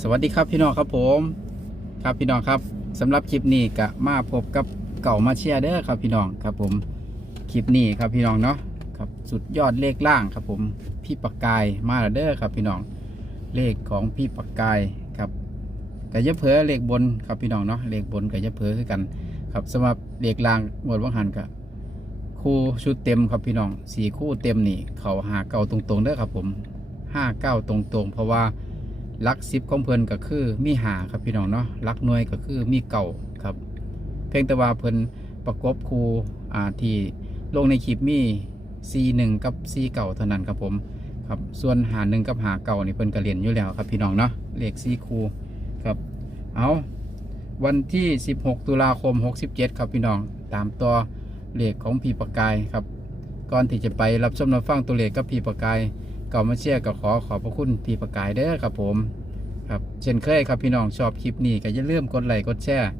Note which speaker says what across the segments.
Speaker 1: สวัสดีครับพี่น้องครับผมครับพี่น้องครับสำหรับคลิปนี้ก็มาพบกับเก่ามาเชียร์เด้อครับพี่น้องครับผมคลิปนี้ครับพี่น้องเนาะครับสุดยอดเลขล่างครับผมพี่ปากกายมาเด้อครับพี่น้องเลขของพี่ปากกายครับกะยะเพอเลขบนครับพี่น้องเนาะเลขบนกะยะเพอคือกันครับสำหรับเลขล่างหมวดวังหันกะคู่ชุดเต็มครับพี่น้องสี่คู่เต็มนี่เขาหาเก่าตรงๆเด้อครับผมห้าเก้าตรงๆ เพราะว่า ลักซิปของเพิ่นก็คือมีหาครับพี่น้องเนาะลักหน่วยก็คือมีเก่าครับ เพียงแต่ว่าเพิ่นประกบคูอ่าที่ลงในคลิปมี C1 กับ C เก่าเท่านั้นครับผมครับส่วนหาหนึ่งกับหาเก่านี่เพิ่นก็เรียนอยู่แล้วครับพี่น้องเนาะเลข C คูครับเอาวันที่ 16 ตุลาคม 67 ครับพี่น้องตามตัวเลขของพี่ประกายครับก่อนที่จะไปรับชมรับฟังตัวเลขกับพี่ประกาย ก่อนมาเชียร์ก็ขอขอบพระคุณพี่ประกายเด้อครับผม ครับเช่นเคยครับพี่น้องชอบคลิปนี้ก็อย่าลืมกดไลค์กดแชร์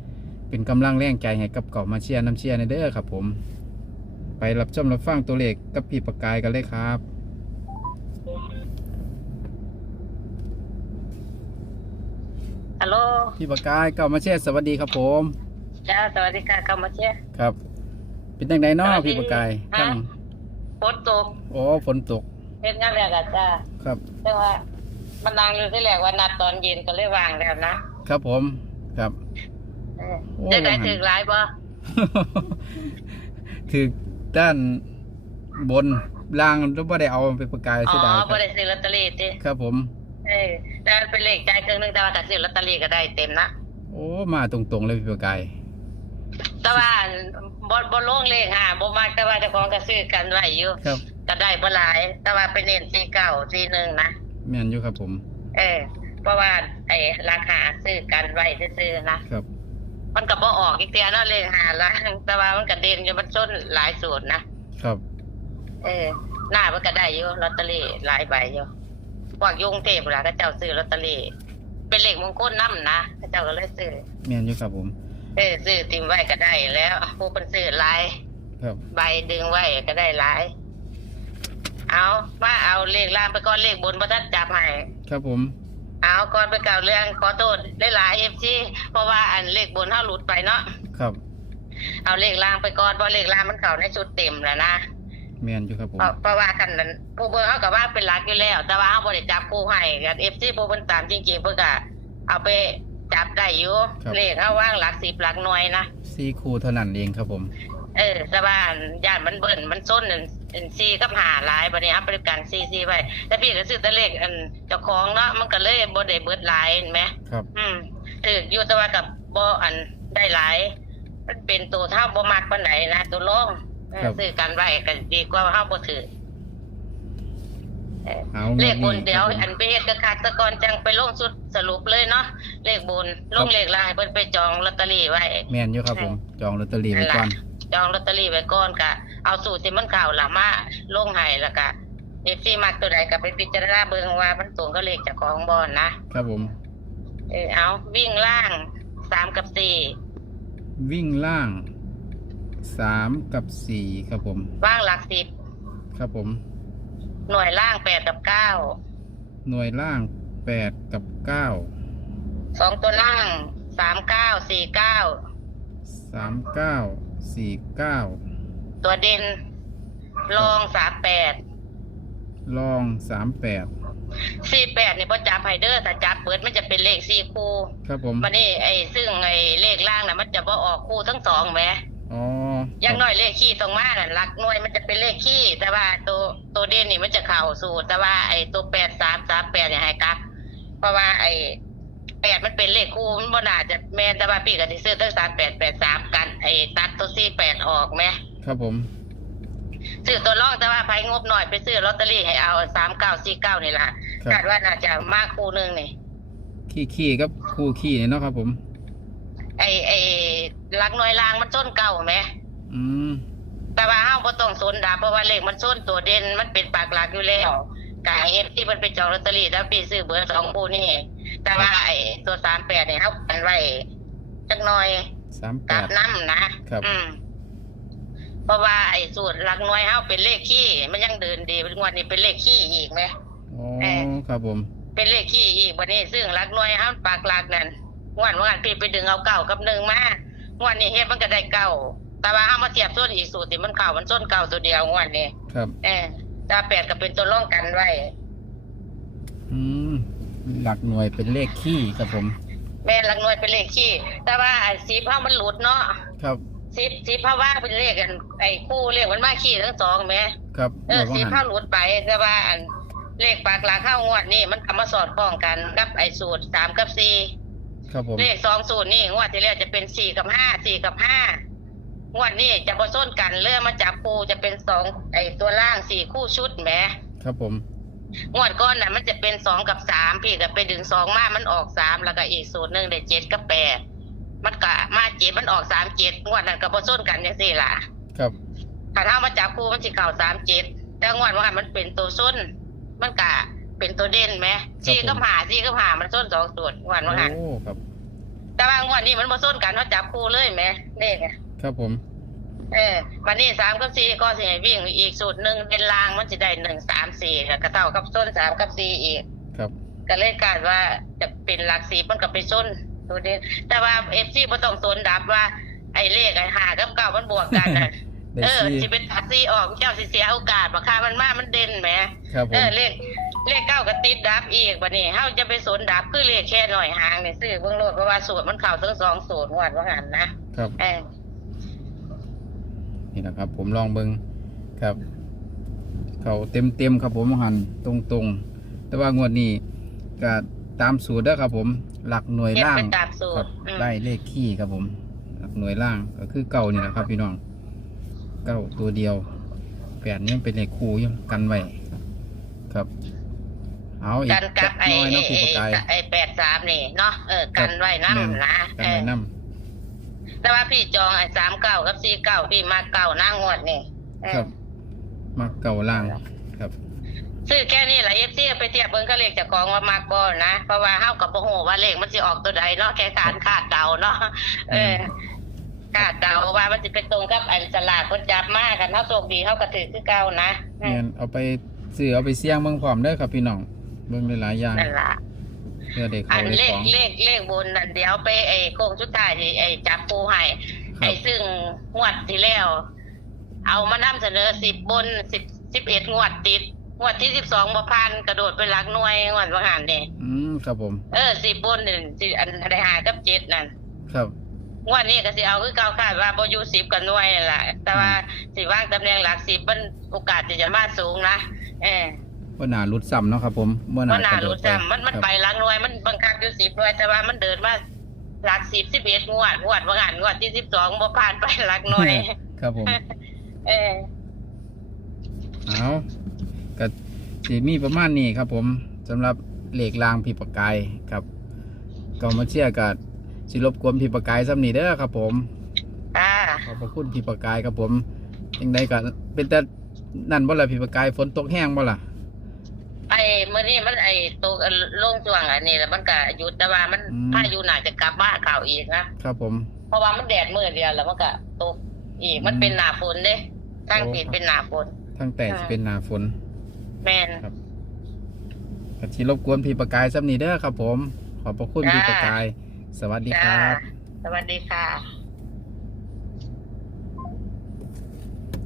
Speaker 1: เป็นกำลังแรงใจให้กับเก่ามาเชียร์น้ำเชียร์ในเด้อครับผม ไปรับชมรับฟังตัวเลขกับพี่ประกายกันเลยครับ
Speaker 2: ฮัลโหล
Speaker 1: พี่ประกายเก่ามาเชียร์สวัสดีครับผม
Speaker 2: จ้าสวัสดีค่ะกำมาเชียร์
Speaker 1: ครับ เป็นจังไดนาะ
Speaker 2: สวัสดี
Speaker 1: พี่ประกายทั้ง
Speaker 2: ฝนตก
Speaker 1: โอ้ฝนตก
Speaker 2: เป็นงานแรกอะจ้า
Speaker 1: ครับ
Speaker 2: แต่ว่ามันนางอยู่ที่แรกว่านัดตอนเย็นก็เลยวางแล้วนะครับ
Speaker 1: ผมครับ
Speaker 2: เออ
Speaker 1: โอ้
Speaker 2: ได้ได้
Speaker 1: ว่าหัน
Speaker 2: ถึงหลายบ่
Speaker 1: ถือด้านบนล่างแล้วไม่ได้เอาไปประกาย
Speaker 2: อ๋
Speaker 1: เสียดาย
Speaker 2: อ
Speaker 1: ค
Speaker 2: บ่
Speaker 1: รับ
Speaker 2: ได้ซื้อลอตเตอรี่ติ
Speaker 1: ครับผม
Speaker 2: เออแต่มันเป็นเลขจ่ายครึ่งหนึงแต่ว่าถ้าซื้อลอตเตอรี่ก็ได้เต็มนะ
Speaker 1: โอ้มาตรงๆเลยพี่ประกาย
Speaker 2: แต่ว่าบ่บ่ลงเลขห่าบ่มักแต่ว่าเจ้าของก็ซื้อกันไว้อยู่
Speaker 1: ครับ
Speaker 2: ก็ได้บ่หลาย แต่ว่าไปเน้น49 41นะ
Speaker 1: แม่นอยู่ครับผม
Speaker 2: เออ เพราะว่าไอ้ราคาซื้อกันไว้ซื่อๆนะ
Speaker 1: ครับ
Speaker 2: มันก็บ่ออกอีกเตียเนาะเลขหาล้านแต่ว่ามันก็เด่นอยู่มันส้นหลายสูตรนะ ครับ เออ หน้ามันก็ได้อยู่ลอตเตอรี่หลายใบอยู่พวกยุงเทพล่ะก็เจ้าซื้อลอตเตอรี่ เป็นเลขมงคลนำนะก็เจ้าก็เลยซื้อ
Speaker 1: แม่นอยู่ครับผม
Speaker 2: เออซื้อติมไว้ก็ได้แล้วผู้เป็นซื้อหลาย
Speaker 1: ครับ
Speaker 2: ใบดึงไว้ก็ได้หลาย เอามาเอาเลขล่างไปก่อนเลขบนบ่ทันจับให้
Speaker 1: ครับผม
Speaker 2: เอาก่อนไปกล่าวเรื่องขอโทษหลายๆ FC เพราะว่าอันเลขบนเฮาหลุดไปเนาะ
Speaker 1: ครับ
Speaker 2: เอาเลขล่างไปก่อนเพราะเลขล่างมันเข้าในชุดเต็มแล้วนะ
Speaker 1: แม่นอยู่ครับผม
Speaker 2: เพราะเพราะว่าคันนั้นผู้เบิ่งเขาก็ว่าเป็นหลักอยู่แล้ว แต่ว่าเขาบ่ได้จับผู้ให้กับ FC ผู้เพิ่นตามจริงๆเพิ่นก็เอาไปจับได้อยู่เลขเขาว่างหลักสิบหลักหน่วยนะ
Speaker 1: ซีคูเท่านั้นเองครับผม
Speaker 2: เออแต่ว่าญาติมันเบิ่น มันส้นนั่นอันซีกับหาหลายบัดนี้เอาไปกันซีซีไว้แต่พี่ก็ซื้อแต่เลขอันเจ้าของเนาะมันก็เลยบ่ได้เบิดหลายเห็นไหม
Speaker 1: ครับ
Speaker 2: อืมถืออยู่แต่ว่ากับบ่อันได้หลาย มันเป็นตัวเท่าบ่มักปานไหนนะตัวรองเออซื้อกันไว้ก็ดีกว่าเฮาบ่ถือ เออ
Speaker 1: เอา
Speaker 2: เลขบน
Speaker 1: งว
Speaker 2: เดี๋ยว
Speaker 1: ครับผม
Speaker 2: อันไปเฮ็ดกระคักตะกอนจังไปลงสุดสรุปเลยเนาะเลขบนลงเลขลายเพิ่นไปจองลอตเตอรี่ไว้
Speaker 1: แม่นอยู่ครับผม จองลอตเตอรี่ไว้ก่อน
Speaker 2: จองลอตเตอรี่ไว้ก่อนก็ เอาสูตรที่มันเก่าละมาลงให้แล้วก็เอฟซีมักตัวใดก็ไปพิจารณาเบิ่งว่ามันตรงกับเลขเจ้าของบ่นะครับ
Speaker 1: ผม
Speaker 2: เออเอาวิ่งล่างสามกับสี่
Speaker 1: วิ่งล่างสามกับสี่ครับผม
Speaker 2: ว่างหลักสิบ
Speaker 1: ครับผม
Speaker 2: หน่วยล่างแปดกับเก้า
Speaker 1: หน่วยล่างแปดกับเก้า
Speaker 2: สองตัวล่างสามเก้าสี่เก้า
Speaker 1: สามเก้าสี่เก้า
Speaker 2: ตัวเด่นรองสามแปด
Speaker 1: ลองสามแปด
Speaker 2: สี่แปดนี่พอจับไฮเดอร์แต่จับเปิดมันจะเป็นเลขสี่คู่
Speaker 1: ครับผม
Speaker 2: มันนี่ไอ้ซึ่งไอ้เลขล่างน่ะมันจะบ่ออกคู่ทั้งสองแหม
Speaker 1: อ๋อ
Speaker 2: อย่างน้อยเลขขี้ตรงมาน่ะหลักหน่วยมันจะเป็นเลขขี้แต่ว่าตัวตัวเด่นนี่มันจะเข่าสูตรแต่ว่าไอ้ตัวแปดสามสามแปดเนี่ยให้กลับ เพราะว่าไอ้แปดมันเป็นเลขคู่มันบ่น่าจะแม่นแต่ว่าพี่ก็สิซื้อตั้งสามแปดแปดสามกันไอ้ตัดตัวสี่แปดออกไหม
Speaker 1: ครับผม
Speaker 2: ซื้อตัวรองแต่ว่าไพ่งบหน่อยไปซื้อลอตเตอรี่ให้เอาสามเก้าสี่เก้านี่ล่ะ
Speaker 1: ครับ
Speaker 2: คาดว่าน่าจะมากคู่หนึงนี่
Speaker 1: ขี้ขี้กับคู่ขี้เนี่ยเนาะครับ ผม
Speaker 2: ไอ้ไอ้หลักหน่วยล่างมันส้นเก่าไหม
Speaker 1: อืม
Speaker 2: แต่ว่าเฮาบ่ต้องสนดาเพราะว่าเลขมันส้นตัวเด่นมันเป็นปากหลักอยู่แล้วกายเอฟที่มันเป็นจองลอตเตอรี่แล้วพี่ซื้อเบอร์สองคู่นี่ แต่ว่าไอ้ตัวสามแปดเนี่ยเฮากันไว้จักหน่อย
Speaker 1: สามแป
Speaker 2: กลับ
Speaker 1: ด
Speaker 2: น้ำนะครับอืม เพราะว่าไอ้สูตรหลักหน่วยเฮาเป็นเลขขี้มันยังเดินดีงวดนี้เป็นเลขขี้อีกไหม
Speaker 1: อ๋อ
Speaker 2: เออ
Speaker 1: ครับผม
Speaker 2: เป็นเลขขี้อีกวันนี้ซึ่งหลักหน่วยห้ามปากหลักนั่นงวดว่าพี่ไปดึงเอาเก่ากับหนึ่งมางวดนี้เฮ็ดมันก็ได้เก่าแต่ว่าเอามาเทียบส้นอีกสูตรที่มันเก่ามันส้นเก่าตัวเดียวงวดนี้
Speaker 1: ครับ
Speaker 2: เออตาแปดก็เป็นตัวร่องกันไว้
Speaker 1: อืม หลักหน่วยเป็นเลขขี้ครับผม
Speaker 2: แม่นหลักหน่วยเป็นเลขขี้แต่ว่าไอ้สีเผามันหลุดเนาะ
Speaker 1: ครับ
Speaker 2: สีสีเผาว่าเป็นเลขกันไอ้คู่เลขมันมาขี้ทั้งสองแหม่
Speaker 1: ครับ
Speaker 2: เออ
Speaker 1: เราก็
Speaker 2: สี
Speaker 1: หัน
Speaker 2: เผาหลุดไปแต่ว่าอันเลขปากหลักเข้างวดนี่มันเอามาสอดคล้องกันกับไอ้สูตรสามกับสี่
Speaker 1: ครับผม
Speaker 2: เลขสองสูตรนี่งวดที่แล้วจะเป็นสี่กับห้าสี่กับห้างวดนี้จะผสมกันเลื่อมาจับคู่จะเป็นสองไอ้ตัวล่างสี่คู่ชุดแหม
Speaker 1: ครับผม
Speaker 2: งวดก้อนน่ะมันจะเป็นสองกับสามพี่ก็ไปดึงสองมามันออกสามแล้วก็อีกสูตรหนึ่งได้เจ็ดกับแปด มันก็มาเจ็ดมันออกสามเจ็ดงวดนั้นก็ผสมกันยังสี่ล่ะ
Speaker 1: ครับ
Speaker 2: ถ้าเท้ามาจับคู่มันสิเก่าสามเจ็ดแต่งวดว่ามันเป็นตัวส้น มันกะเป็นตัวเด่นไหมสี่กับหาสี่กับหามันส้นสองสูตรงวดว่าหัน
Speaker 1: โอ้ครับ
Speaker 2: แต่ว่างวดนี้มันมาส้นกันเขาจับคู่เลยไหมเลขอะ
Speaker 1: ครับผม
Speaker 2: เออวันนี้สามกับสี่ก็สิให้วิ่งอีกสูตรหนึ่งเป็นลางมันจะได้หนึ่งสามสี่ก็เท่ากับส้นสามกับสี่อีก
Speaker 1: ครับ
Speaker 2: ก็เลยกลายว่าจะเป็นหลักสีมันก็ไปส้น ตัวเด่นแต่ว่าเอฟซีบ่ต้องสนดับว่า ไอ้เลขไอ้หากับเก้ามันบวกกันน่ะ
Speaker 1: ได้
Speaker 2: เออ
Speaker 1: ซี่
Speaker 2: สิเป็นตัดซีออกเจ้าสิเสียโอกาสราคามันมากมันเด่นแหม
Speaker 1: ครับผ
Speaker 2: เอ
Speaker 1: ม
Speaker 2: อเลขเลขเก้าก็ติดดับอีกบัดนี้เฮาจะไปสนดับคือเลขแค่หน่อยหางนี่ซื้อเบิ่งโลดเพราะว่าสูตรมันเข้าทั้งสองสูตรวัดว่างั้นนะครับเออ
Speaker 1: นี่นะครับ ผมลองเบิงครับ เขาเต็มเต็มๆครับผมหันตรงตรงๆแต่ว่างวดนี้ก็ตามสูตรเด้อครับผม หลักหน่วย
Speaker 2: เฮ็ด
Speaker 1: ล่าง
Speaker 2: เป็นตามสู
Speaker 1: ครั
Speaker 2: ต
Speaker 1: บ
Speaker 2: รอืม
Speaker 1: ได้เลขขี้ครับผม หลักหน่วยล่างก็คือเก่านี่แหละครับ พี่น้องเก้าตัวเดียวแปดนี่มันเป็นเลขคู่อยังกันไว้ครับ เอาอีก
Speaker 2: กันกับ
Speaker 1: จัก
Speaker 2: ไอ้
Speaker 1: น้อย
Speaker 2: ไอ้
Speaker 1: เนาะผู้ประกาย
Speaker 2: ไอ้แปดสามนี่เนาะเออกันไว้น้ำนะ
Speaker 1: กัน
Speaker 2: เอ
Speaker 1: ไว้
Speaker 2: อ
Speaker 1: น้
Speaker 2: แต่ว่าพี่จองไอ้สามเก้ากับสี่เก้าพี่มาเก้าหน้างวดนี่เอำอ
Speaker 1: ครับมาเก่าล่างครับ
Speaker 2: ซื้อแค่นี้แหละเอฟซีไปเทียบเบิ่งก็เลขจากกองว่ามากบ่นะ เพราะว่าเฮากับบ่ฮู้ว่าเลขมันสิออกตัวใดเนาะแค่การคาดเดาเนาะเออคาดเดาว่ามันสิเป็นตรงกับอันสลากคนจับมากันเฮาโชคดีเฮาก็ถือคือเก่านะอื
Speaker 1: เงิ
Speaker 2: ม
Speaker 1: นเอาไปซื้อเอาไปเสี่ยงเบิ่งพร้อมเด้อครับพี่น้องเบิ่งหลายๆอย่าง
Speaker 2: นั่นล่ะ
Speaker 1: เพื่อได้
Speaker 2: อั
Speaker 1: เขา
Speaker 2: น
Speaker 1: ได้
Speaker 2: เล
Speaker 1: ข
Speaker 2: ข
Speaker 1: อง
Speaker 2: เลขเลขบนนั่นเดี๋ยวไปไอ้โค้งสุดท้ายที่ไอ้จับปูให้
Speaker 1: ครั
Speaker 2: ไอ้
Speaker 1: บ
Speaker 2: ซึ่งงวดที่แล้ว เอามานำเสนอสิบบนสิบสิบเอ็ดงวดติด งวดที่สิบสองบ่พันกระโดดไปหลักหน่วยงวดว่าหันนี่
Speaker 1: อืมครับผม
Speaker 2: เออสิบบนหนึ่งสิอันได้หากับเจ็ดนั่น
Speaker 1: ครับ
Speaker 2: งวดนี้ก็สิเอาคือเก่าคาดว่าบ่อยู่สิบกับหน่วยนั่นล่ะแต่ว่าสิวางตำแหน่งหลักสิบมันโอกาสที่จะมาสูงนะเออ
Speaker 1: ว่าหนารุดซ้ำเนาะครับผมว่าหนา
Speaker 2: มันน่าก
Speaker 1: ระโด
Speaker 2: รู้
Speaker 1: ด
Speaker 2: จำมันมัน
Speaker 1: ครับ
Speaker 2: ไปหลักหน่วยมันบังคับอยู่สิบหน่วยแต่ว่ามันเดินมาหลักสิบสิบเอ็ดงวดงวดว่างานงวดที่สิบสองบ่ผ่านไปหลักหน่วย
Speaker 1: ครับผม
Speaker 2: เออ
Speaker 1: เอาก็ สีมีประมาณนี้ครับผมสำหรับเหล็กรางผีปากกายครับก็มาเชื่อกับสิรบกวนผีปากกายซ้ำนี่เด้อครับ ผม
Speaker 2: อ่า
Speaker 1: ขอบพระคุณผีปากกายครับผมยังไงก็เป็นแต่นั่นบ่ล่ะผีปากกายฝนตกแห้งบ่ล่ะ
Speaker 2: ไอ้เมื่อนี้มันไอ้ตกลงช่วงอันนี้แล้วมันก็หยุดแต่ว่ามัน
Speaker 1: อืม
Speaker 2: ถ้าอยู่น่าจะกลับมาข่าวอีกนะครับ
Speaker 1: ผม
Speaker 2: เพราะว่ามันแดดมือเดียวแล้วมันก็ตกอีกมัน
Speaker 1: อืม
Speaker 2: เป็นหนาฝนเด้ทั้ง
Speaker 1: โอ้
Speaker 2: ผิดเป็นหนาฝน
Speaker 1: ทั้งแต่สิเป็นหนาฝน
Speaker 2: แม่น
Speaker 1: ก็สิรบกวนผีปากกายซ้ำนี่เด้อครับผม ขอบพระคุณ
Speaker 2: จ้า
Speaker 1: ผีปากกาย สวัสดีครับ
Speaker 2: สวัสดีค่ะ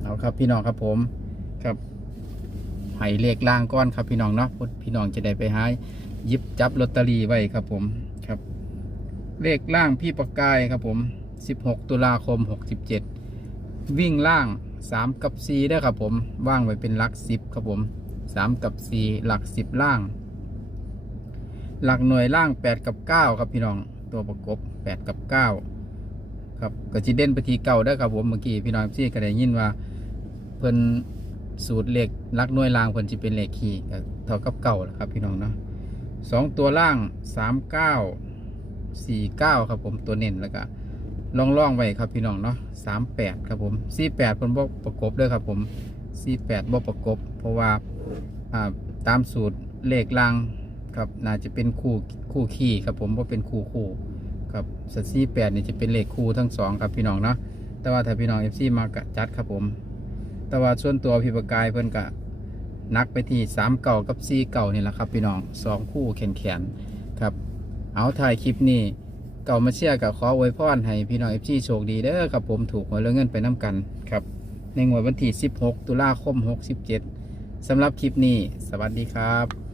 Speaker 1: เอาครับพี่น้องครับผมครับไห้เลขล่างก้อนครับพี่น้องเนาะพี่น้องจะได้ไปหาหยิบจับลอตเตอรี่ไว้ครับผมครับ เลขล่างพี่ประกายครับผม 16 ตุลาคม 67 วิ่งล่าง 3 กับ4ได้อครับผมว่างไว้เป็นหลัก 10 ครับผม 3 กับ 4 หลัก 10 ล่าง หลักหน่วยล่าง 8 กับ 9 ครับพี่น้องตัวประกบ 8 กับ 9 ครับก็จิเด่นไปทีเก่าได้ครับผมเมื่อกี้พี่น้องพี่ก็ได้ยินว่าเพิ่นสูตรเลขลักหน่วยล่างเพิ่นจะเป็นเลขขี่เท่ากับเก่าแหละครับพี่น้องเนาะสองตัวล่างสามเก้าสี่เก้าครับผมตัวเน้นแล้วก็ล่องล่องๆไว้ครับพี่น้องเนาะสามแปดครับผมสี่แปดเพิ่นบ่ประกบด้วยครับผม สี่แปดบ่ประกบ เพราะว่าตามสูตรเลขลังครับน่าจะเป็นคู่คู่ขี่ครับผมว่าเป็นคู่คู่ครับสัตว์สี่แปดนี่จะเป็นเลขคู่ทั้งสองครับพี่น้องเนาะแต่ว่าถ้าพี่น้องเอฟซีมากะจัดครับผม แต่ว่าส่วนตัวพี่ประกายเพิ่นกะนักไปที่สามเก่ากับสี่เก่านี่แหละครับพี่น้องสองคู่แข่งแขนครับเอาถ่ายคลิปนี้เก่ามาเชียร์กับขออวยพรให้พี่น้องเอฟซีโชคดีเด้อครับผมถูกหวยเงินไปน้ากันครับ ในงวดวันที่ 16 ตุลาคม 67สำหรับคลิปนี้ สวัสดีครับ